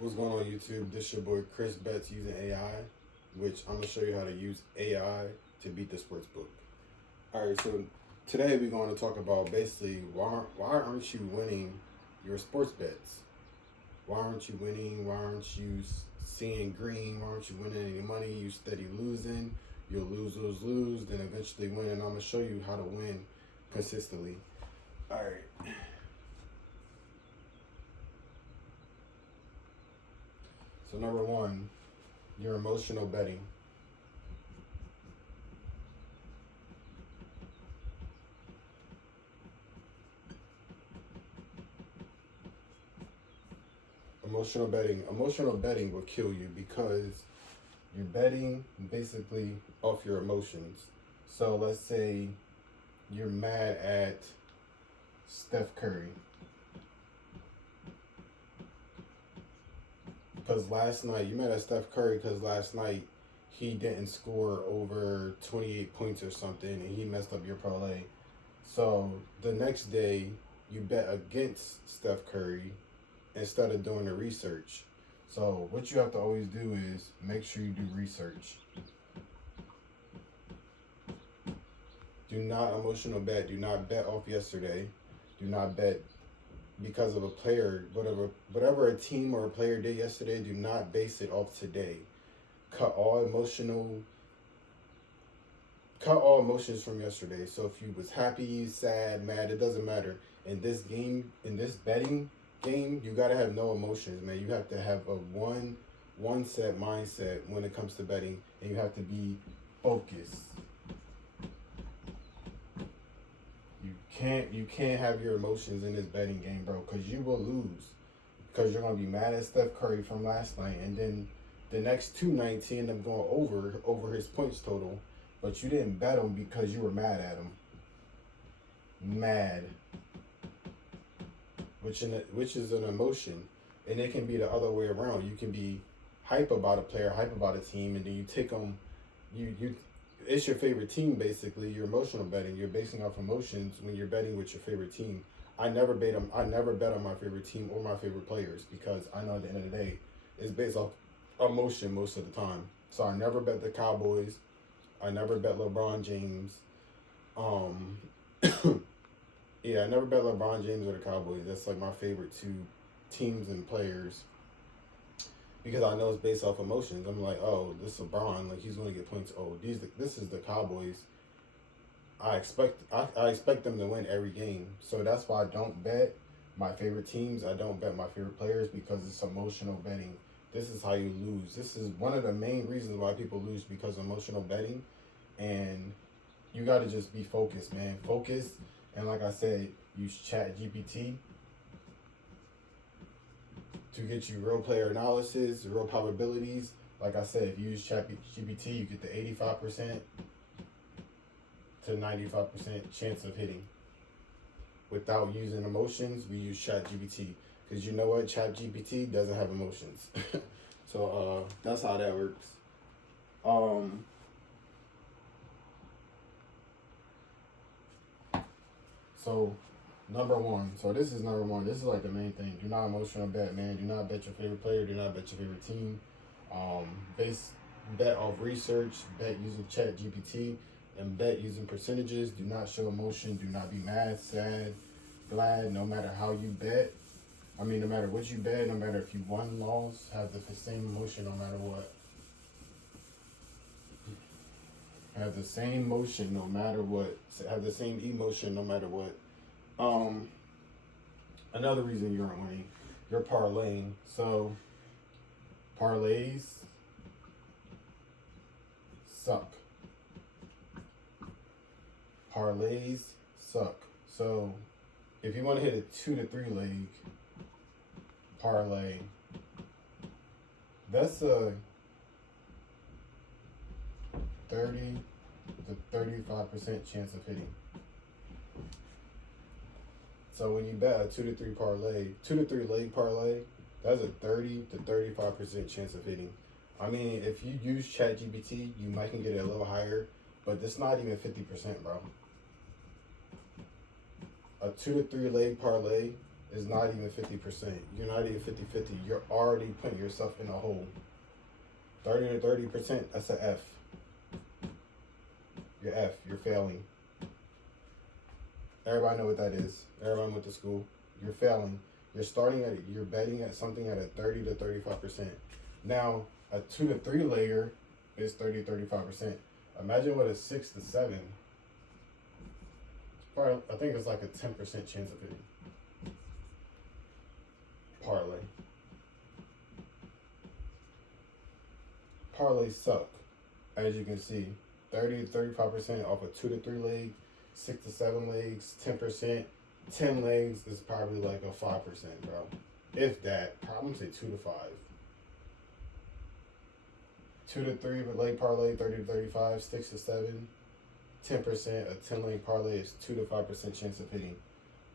What's going on YouTube? This your boy Chris Betts using AI, which I'm gonna show you how to use AI to beat the sports book. Alright, so today we're going to talk about basically why aren't you winning your sports bets? Why aren't you winning? Why aren't you seeing green? Why aren't you winning any money? You steady losing. You'll lose, then eventually win. And I'm gonna show you how to win consistently. Alright. So number one, your emotional betting. Emotional betting will kill you because you're betting basically off your emotions. So let's say you're mad at Steph Curry because last night he didn't score over 28 points or something and he messed up your parlay. So the next day you bet against Steph Curry instead of doing the research. So what you have to always do is make sure you do research. Do not emotional bet. Do not bet off yesterday. Do not bet because of a player, whatever a team or a player did yesterday. Do not base it off today. Cut all emotions from yesterday. So if you was happy, sad, mad, it doesn't matter. In this betting game, you gotta have no emotions, man. You have to have a one set mindset when it comes to betting, and you have to be focused. You can't have your emotions in this betting game, bro, because you will lose. Because you're gonna be mad at Steph Curry from last night, and then the next two nights he ended up going over his points total, but you didn't bet him because you were mad at him. Mad. Which is an emotion, and it can be the other way around. You can be hype about a player, hype about a team, and then you take them. It's your favorite team basically. You're emotional betting. You're basing off emotions when you're betting with your favorite team. I never bet on my favorite team or my favorite players because I know at the end of the day, it's based off emotion most of the time. So I never bet the Cowboys. I never bet LeBron James. Yeah, I never bet LeBron James or the Cowboys. That's like my favorite two teams and players because I know it's based off emotions. I'm like, oh, this is LeBron, like he's going to get points. Oh, this is the Cowboys. I expect them to win every game. So that's why I don't bet my favorite teams. I don't bet my favorite players because it's emotional betting. This is how you lose. This is one of the main reasons why people lose because of emotional betting, and you got to just be focused, man. Focus. And like I said, use ChatGPT to get you real player analysis, real probabilities. Like I said, if you use ChatGPT, you get the 85% to 95% chance of hitting. Without using emotions, we use ChatGPT. Because you know what? ChatGPT doesn't have emotions. So that's how that works. So, number one. So this is number one. This is like the main thing. Do not emotional bet, man. Do not bet your favorite player. Do not bet your favorite team. Bet off research. Bet using ChatGPT, and bet using percentages. Do not show emotion. Do not be mad, sad, glad. No matter how you bet. I mean, no matter what you bet, no matter if you won, lost, have the same emotion no matter what. Have the same motion no matter what. Have the same emotion no matter what. Another reason you aren't winning, you're parlaying. So parlays suck. Parlays suck. So if you want to hit a 2 to 3 leg parlay, that's a 30 to 35% chance of hitting. So when you bet a 2 to 3 parlay, 2 to 3 leg parlay, that's a 30 to 35% chance of hitting. I mean, if you use ChatGPT, you might can get it a little higher, but it's not even 50%, bro. A 2 to 3 leg parlay is not even 50%. You're not even 50-50. You're already putting yourself in a hole. 30 to 30%, that's an F. You're F. You're failing. Everybody know what that is. Everybody went to school. You're failing. You're betting at something at a 30 to 35%. Now, a 2 to 3 layer is 30 to 35%. Imagine what a 6 to 7. Probably, I think it's like a 10% chance of hitting. Parlay. Parlays suck. As you can see, 30 to 35% off a 2 to 3 leg, 6 to 7 legs, 10%. 10 legs is probably like a 5%, bro. If that, I'm gonna say 2 to 5. 2 to 3 leg parlay, 30 to 35, 6 to 7, 10%. A 10 leg parlay is 2 to 5% chance of hitting.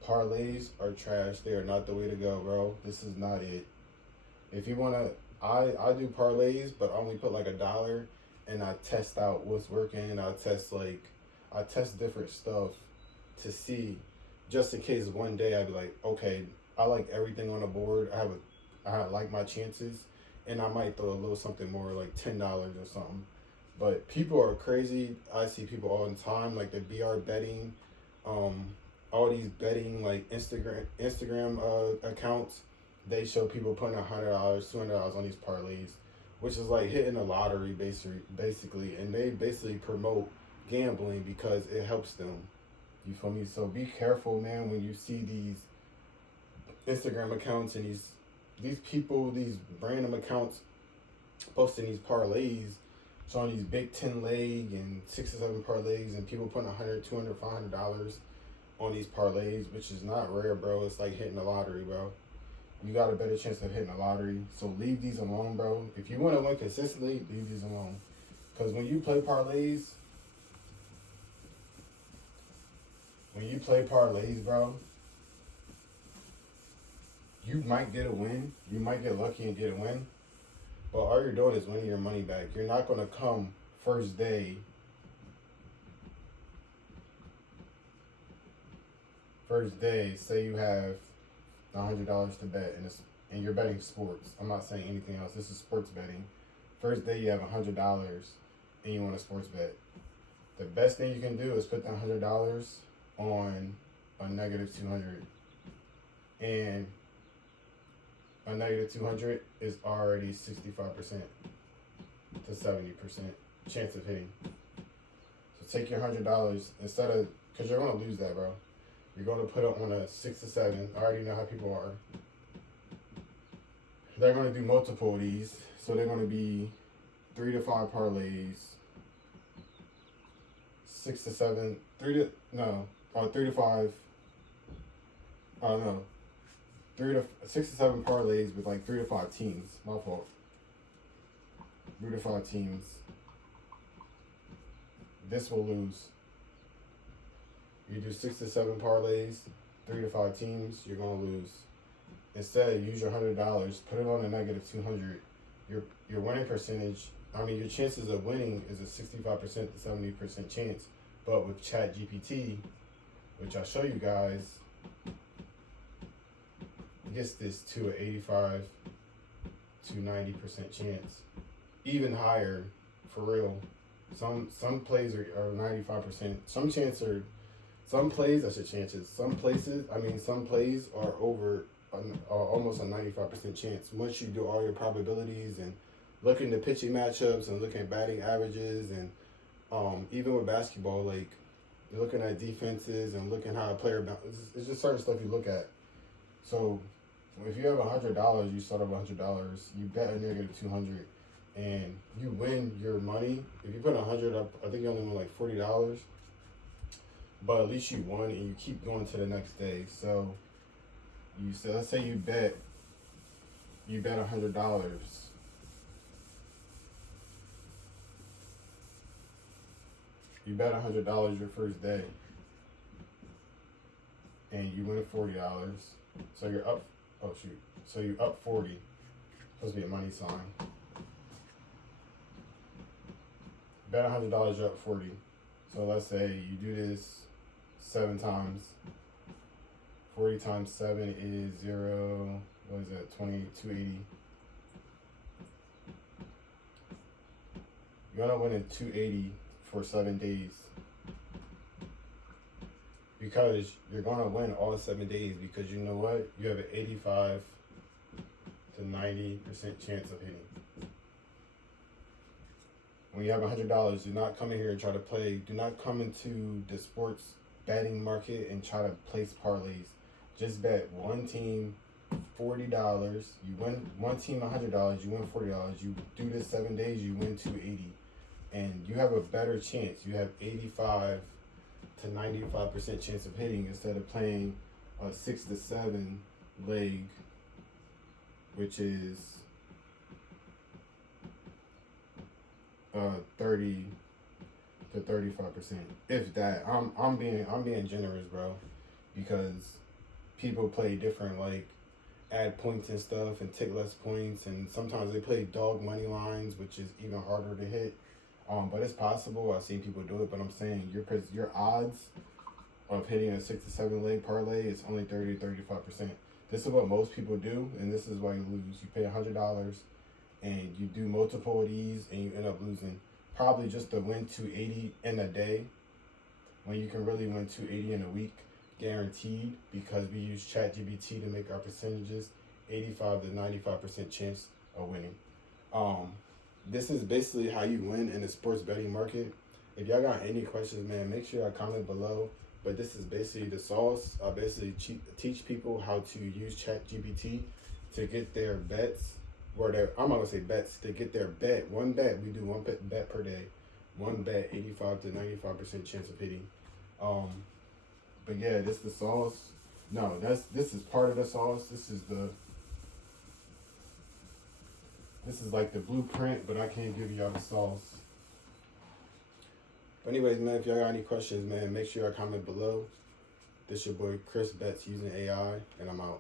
Parlays are trash. They are not the way to go, bro. This is not it. If you wanna, I do parlays, but I only put like $1 and I test out what's working. I test different stuff to see, just in case one day I'd be like, okay, I like everything on the board. I like my chances, and I might throw a little something more, like $10 or something. But people are crazy. I see people all the time, like the BR betting, all these betting like Instagram accounts. They show people putting $100, $200 on these parlays, which is like hitting a lottery basically, and they basically promote gambling because it helps them. You feel me? So be careful, man, when you see these Instagram accounts and these people, these random accounts posting these parlays, showing these big 10 leg and 6 to 7 parlays, and people putting $100, $200, $500 on these parlays, which is not rare, bro. It's like hitting the lottery, bro. You got a better chance of hitting the lottery. So leave these alone, bro. If you want to win consistently, leave these alone. Because when you play parlays, bro, you might get a win. You might get lucky and get a win. But all you're doing is winning your money back. You're not going to come first day. Say you have $100 to bet, and you're betting sports. I'm not saying anything else. This is sports betting. First day you have $100 and you want a sports bet. The best thing you can do is put that $100 on a negative 200, and a negative 200 is already 65% to 70% chance of hitting. So take your $100 instead of, because you're gonna lose that, bro. You're going to put it on a 6 to 7. I already know how people are. They're going to do multiple of these. So they're going to be 3 to 5 parlays, 6 to 7, 3 to 5. Oh, no. 6 to 7 parlays with like 3 to 5 teams. My fault. 3 to 5 teams. This will lose. You do 6 to 7 parlays, 3 to 5 teams, you're gonna lose. Instead, use your $100, put it on a negative 200. Your winning percentage, your chances of winning is a 65% to 70% chance. But with ChatGPT, which I'll show you guys, it gets this to an 85 to 90% chance, even higher, for real. Some plays are 95%. Some plays are over almost a 95% chance. Once you do all your probabilities and look into pitching matchups and looking at batting averages, and even with basketball, like you're looking at defenses and looking how a player bounces. It's just certain stuff you look at. So if you have $100, you start off $100. You bet a negative 200, and you win your money. If you put 100 up, I think you only win like $40. But at least you won, and you keep going to the next day. So let's say you bet $100. You bet $100 your first day, and you win $40. So you're up. Oh shoot! So you're up 40. Supposed to be a money sign. Bet $100, you're up 40. So let's say you do this 7 times 40 times 7 is 0. What is that? 280. You're going to win in 280 for 7 days. Because you're going to win all 7 days. Because you know what? You have an 85 to 90% chance of hitting. When you have $100, do not come in here and try to play. Do not come into the sports betting market and try to place parlays. Just bet one team $40. You win one team $100. You win $40. You do this 7 days. You win 280, and you have a better chance. You have 85 to 95% chance of hitting instead of playing a 6 to 7 leg, which is 30 to 35%. If that, I'm being generous, bro, because people play different, like add points and stuff and take less points, and sometimes they play dog money lines, which is even harder to hit. But it's possible. I've seen people do it, but I'm saying your odds of hitting a 6 to 7 leg parlay is only 30 to 35%. This is what most people do, and this is why you lose. You pay $100 and you do multiple of these, and you end up losing probably just to win 280 in a day, when you can really win 280 in a week, guaranteed, because we use ChatGPT to make our percentages. 85 to 95% chance of winning. This is basically how you win in the sports betting market. If y'all got any questions, man, make sure y'all comment below. But this is basically the sauce. I basically teach people how to use ChatGPT to get their bets, or I'm not gonna say bets, to get their bet. One bet, we do one bet per day. One bet, 85 to 95% chance of hitting. But yeah, this is the sauce. No, this is part of the sauce. This is like the blueprint, but I can't give y'all the sauce. But anyways, man, if y'all got any questions, man, make sure y'all comment below. This your boy Chris Betts using AI, and I'm out.